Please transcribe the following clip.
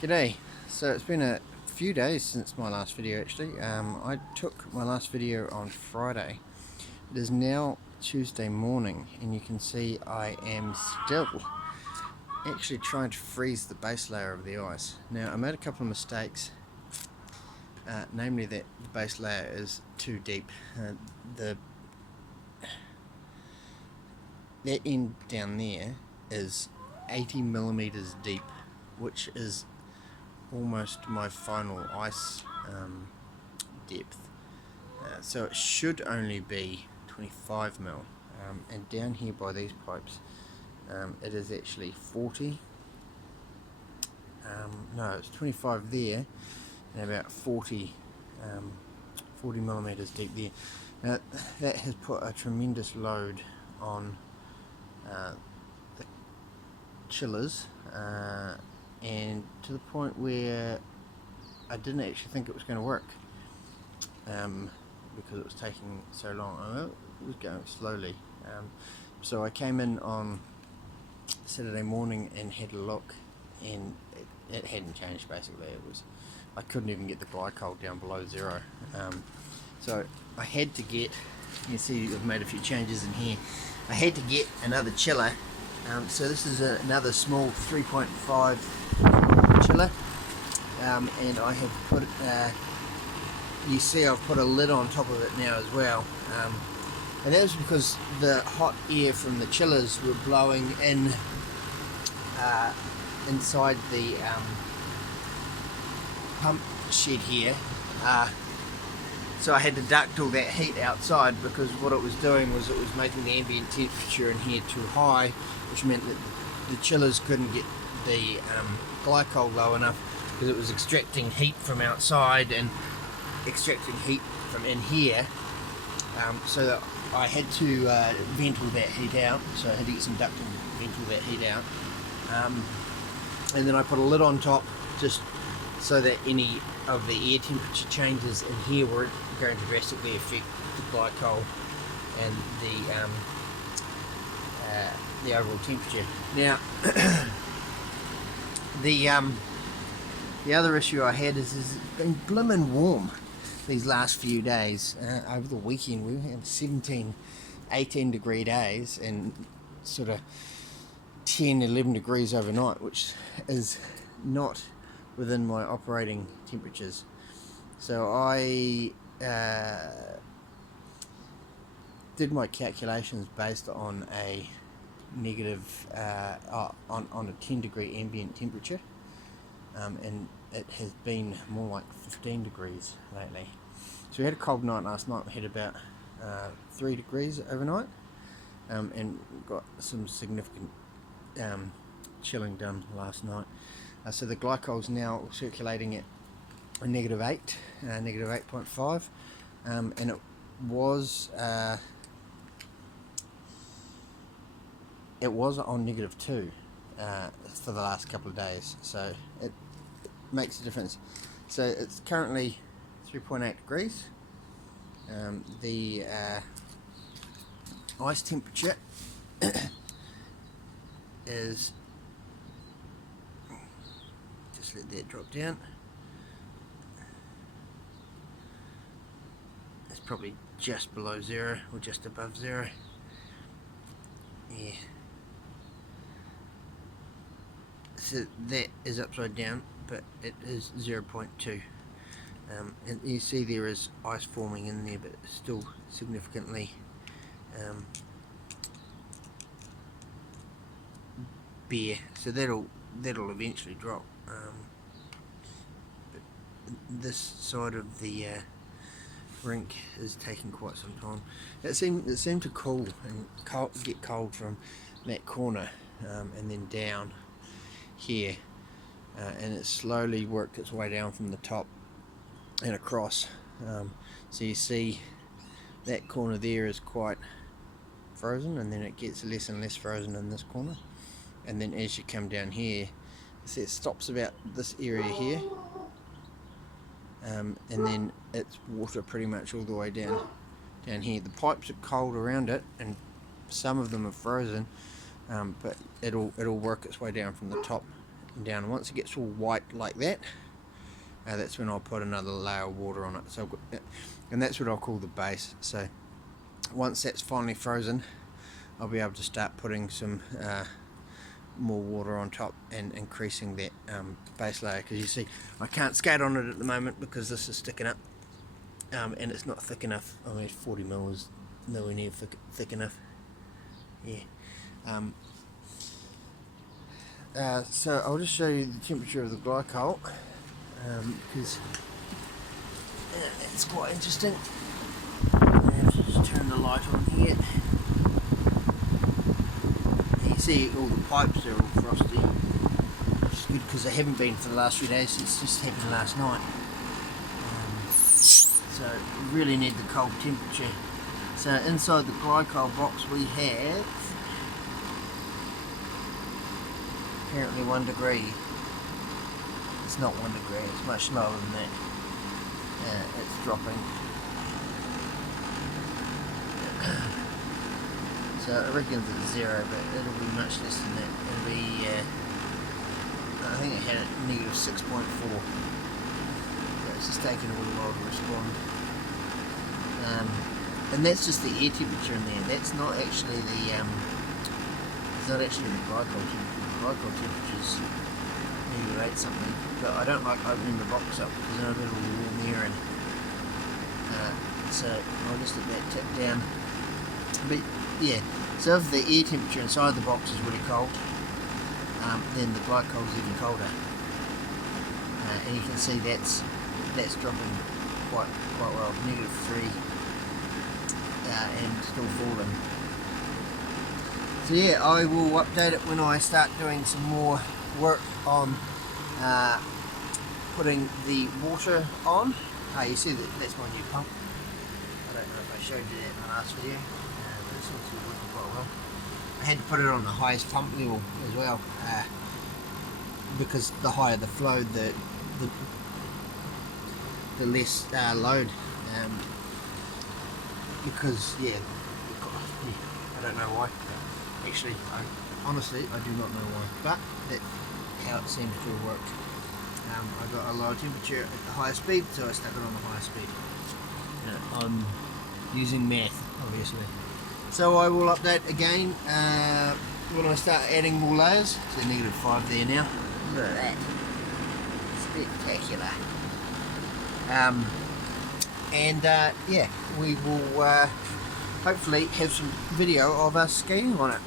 G'day. So it's been a few days since my last video actually. I took my last video on Friday. It is now Tuesday morning and you can see I am still actually trying to freeze the base layer of the ice. Now I made a couple of mistakes, namely that the base layer is too deep. That end down there is 80 millimeters deep, which is almost my final ice depth, so it should only be 25 mil, and down here by these pipes it is actually 40. No, it's 25 there and about 40 millimeters deep there. Now that has put a tremendous load on the chillers, and to the point where I didn't actually think it was going to work, because it was taking so long. It was going slowly, so I came in on Saturday morning and had a look, and it hadn't changed. Basically, I couldn't even get the glycol down below zero, so I had to get, you can see I've made a few changes in here. I had to get another chiller. So this is another small 3.5 chiller, and I have put, you see I've put a lid on top of it now as well, and that was because the hot air from the chillers were blowing in inside the pump shed here, so I had to duct all that heat outside, because what it was doing was it was making the ambient temperature in here too high, which meant that the chillers couldn't get the glycol low enough, because it was extracting heat from outside and extracting heat from in here, so that I had to vent all that heat out. So I had to get some ducting to vent all that heat out, and then I put a lid on top just so that any of the air temperature changes in here weren't going to drastically affect the glycol and the overall temperature. Now the other issue I had is it's been blimmin' warm these last few days. Over the weekend we had 17, 18 degree days and sort of 10, 11 degrees overnight, which is not within my operating temperatures. So I did my calculations based on a negative on a 10 degree ambient temperature, and it has been more like 15 degrees lately. So we had a cold night last night. We had about 3 degrees overnight, and got some significant chilling done last night. So the glycol's now circulating at a -8, -8.5, and it was on -2 for the last couple of days. So it makes a difference. So it's currently 3.8 degrees. The ice temperature is, just let that drop down, it's probably just below zero or just above zero. Yeah, so that is upside down, but it is 0.2, and you see there is ice forming in there, but it's still significantly bare, so that'll eventually drop. But this side of the rink is taking quite some time. It seemed to cool and get cold from that corner, and then down here, and it slowly worked its way down from the top and across. So you see that corner there is quite frozen, and then it gets less and less frozen in this corner, and then as you come down here, see it stops about this area here, and then it's water pretty much all the way down here. The pipes are cold around it, and some of them are frozen, but it'll work its way down from the top and down. And once it gets all white like that, that's when I'll put another layer of water on it. So I've got, and that's what I'll call the base. So once that's finally frozen, I'll be able to start putting some more water on top and increasing that base layer, because you see I can't skate on it at the moment because this is sticking up, and it's not thick enough. I mean, 40 mil is nowhere near thick enough. Yeah. So I'll just show you the temperature of the glycol, because it's quite interesting. I have to just turn the light on here. You see all the pipes are all frosty, which is good because they haven't been for the last few days. It's just happened last night. So we really need the cold temperature. So inside the glycol box we have apparently 1 degree. It's not 1 degree, it's much lower than that. It's dropping. So I reckon it's 0, but it'll be much less than that. It'll be, I think it had a negative 6.4. So it's just taking a little while to respond. And that's just the air temperature in there. That's not actually the, it's not actually the glycol temperature. The glycol temperature is negative 8 something. But I don't like opening the box up because then I'll get all the warm air in. So I'll just let that tip down. But yeah, so if the air temperature inside the box is really cold, then the glycol is even colder, and you can see that's dropping quite well, negative 3, and still falling. So yeah, I will update it when I start doing some more work on putting the water on. You see that's my new pump. I don't know if I showed you that in the last video. This seems to be working quite well. I had to put it on the highest pump level as well, because the higher the flow, the less load. Because I don't know why. Actually, honestly, I do not know why. But that's how it seems to have worked. I got a lower temperature at the higher speed, so I stuck it on the higher speed. I'm using math, obviously. So I will update again when I start adding more layers. It's a negative 5 there now. Look at that. Spectacular. Yeah, we will hopefully have some video of us skating on it.